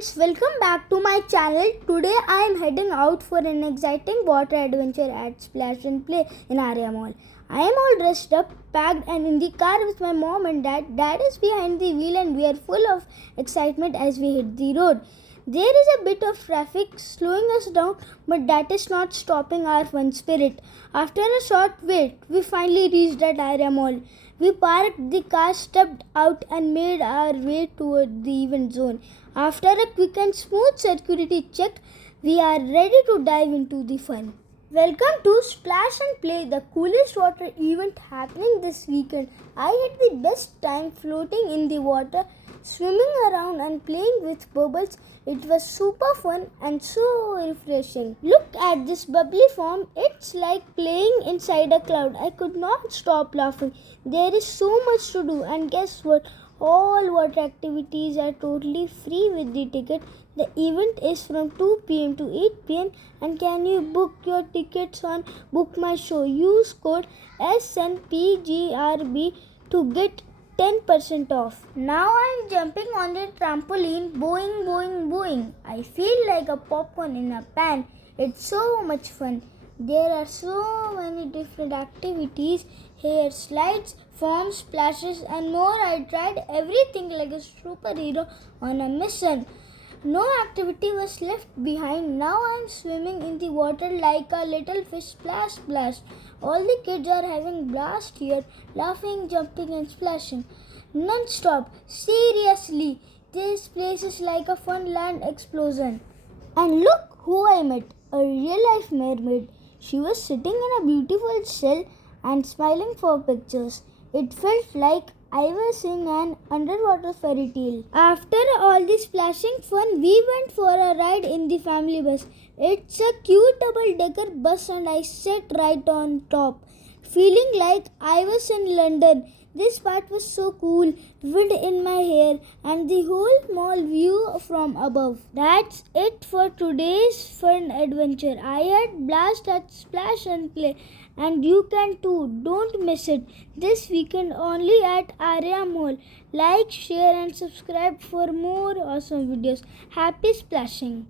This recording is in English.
friends, welcome back to my channel. Today I am heading out for an exciting water adventure at Splash and Play in Airia Mall. I am all dressed up, packed and in the car with my mom and dad. Dad is behind the wheel and we are full of excitement as we hit the road. There is a bit of traffic slowing us down, but that is not stopping our fun spirit. After a short wait, we finally reached at Airia Mall. We parked the car, stepped out and made our way toward the event zone. After a quick and smooth security check, we are ready to dive into the fun. Welcome to Splash and Play, the coolest water event happening this weekend. I had the best time floating in the water, swimming around and playing with bubbles. It was super fun and so refreshing. Look at this bubbly form. It's like playing inside a cloud. I could not stop laughing. There is so much to do, and guess what? All water activities are totally free with the ticket. The event is from 2 p.m. to 8 p.m. and can you book your tickets on Book My Show? Use code SNPGRB to get 10% off. Now I'm jumping on the trampoline, boing, boing, boing. I feel like a popcorn in a pan. It's so much fun. There are so many different activities, hair slides, foam splashes and more. I tried everything like a superhero on a mission. No activity was left behind. Now I'm swimming in the water like a little fish. Splash, splash. All the kids are having blast here, laughing, jumping and splashing non-stop. Seriously, this place is like a fun land explosion. And look who I met, a real-life mermaid. She was sitting in a beautiful shell and smiling for pictures. It felt like I was in an underwater fairy tale. After all this splashing fun, we went for a ride in the family bus. It's a cute double-decker bus and I sat right on top, feeling like I was in London. This part was so cool, wind in my hair and the whole mall view from above. That's it for today's fun adventure. I had blast at Splash and Play and you can too. Don't miss it. This weekend only at Airia Mall. Like, share and subscribe for more awesome videos. Happy splashing!